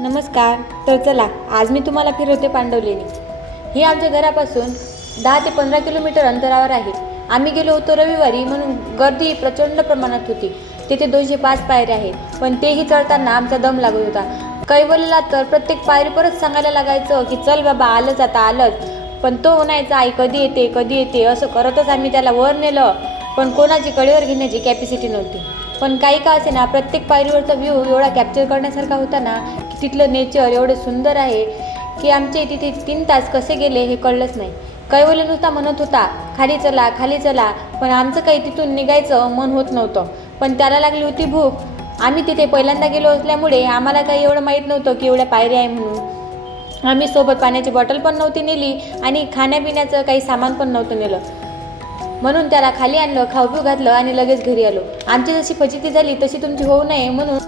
नमस्कार. तर चला, आज मी तुम्हाला फिरवते पांडवलेणी. ही आमच्या घरापासून 10 ते 15 किलोमीटर अंतरावर आहे. आम्ही गेलो होतो रविवारी, म्हणून गर्दी प्रचंड प्रमाणात होती. तिथे 205 पायऱ्या आहेत, पण तेही चढताना आमचा दम लागत होता. कैवल्याला तर प्रत्येक पायरी परत सांगायला लागायचं की चल बाबा, आलंच आता आलंच. पण तो म्हणायचा आई कधी येते कधी येते, असं करतच आम्ही त्याला वर नेलं. पण कोणाची कडेवर घेण्याची कॅपॅसिटी नव्हती. पण काही का असे ना, प्रत्येक पायरीवरचा व्ह्यू एवढा कॅप्चर करण्यासारखा होता ना, की तिथलं नेचर एवढं सुंदर आहे की आमचे तिथे 3 तास कसे गेले हे कळलंच नाही. कैवल्य नुसता म्हणत होता खाली चला खाली चला, पण आमचं काही तिथून निघायचं मन होत नव्हतं. पण त्याला लागली होती भूक. आम्ही तिथे पहिल्यांदा गेलो असल्यामुळे आम्हाला काही एवढं माहीत नव्हतं की एवढ्या पायऱ्या आहे म्हणून. आम्ही सोबत पाण्याची बॉटल पण नव्हती नेली आणि खाण्यापिण्याचं काही सामान पण नव्हतं नेलं. म्हणून त्याला खाली आणलं, खाऊ पिऊ घातलं आणि लगेच घरी आलो. आमची जशी फजिती झाली तशी तुमची होऊ नये म्हणून